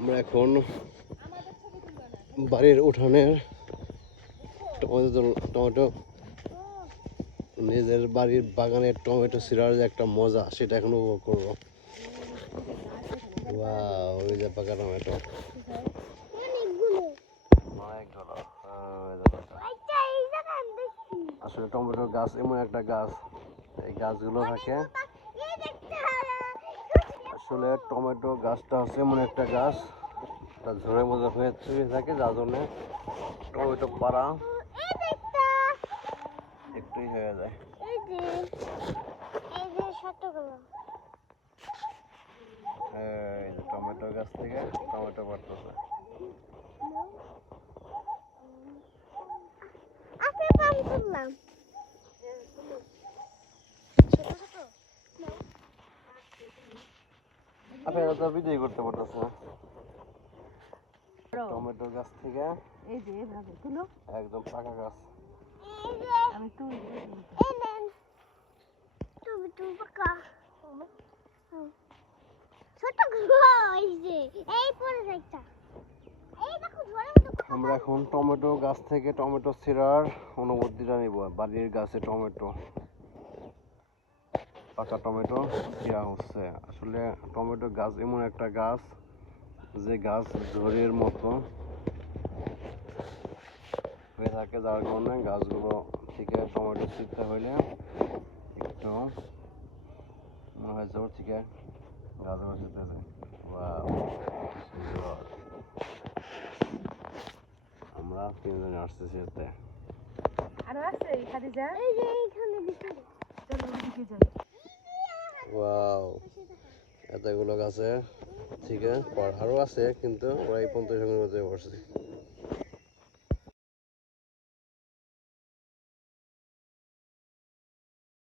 আমরা এখন বাড়ির উঠানের টমেটো নিজের বাড়ির বাগানের টমেটো ছিঁড়ার যে একটা মজা সেটা এখন উপভোগ করবো। ওই যে পাকা টমেটো আসলে টমেটো গাছ এমন একটা গাছ, এই গাছগুলো থাকে আসলে টমেটো গাছটা হচ্ছে এমন একটা গাছ, তার ঝোড়ের মধ্যে হয়ে থাকে, যার জন্য টমেটো পাড়া একটুই হয়ে যায়। এই যে টমেটো গাছ থেকে টমেটো পাড়তেছে। আপনারা তো ভিডিও করতে পারতেছে না। টমেটো গাছ থেকে এই যে এভাবে তুলো, একদম পাকা গাছ। আমি তুই আমরা এখন টমেটো গাছ থেকে টমেটো ছিঁড়ার অনুভূতিটা নিব। বাড়ির গাছে টমেটো, পাকা টমেটো ছিঁড়া হচ্ছে। আসলে টমেটো গাছ এমন একটা গাছ যে গাছ ঝড়ের মতো হয়ে থাকে, যার কারণে গাছগুলো থেকে টমেটো ছিঁড়তে হইলে একটু মনে হয় জোর থেকে গাছগুলো ছিঁড়তেছে। আমরা তিনজনে আসতে ছিঁড়তে। আরো আছে খাদিজা, চলো ওদিকে যাই। এতগুলো গাছে থেকে আরও আছে, কিন্তু ওরা এই 50 পড়ছে।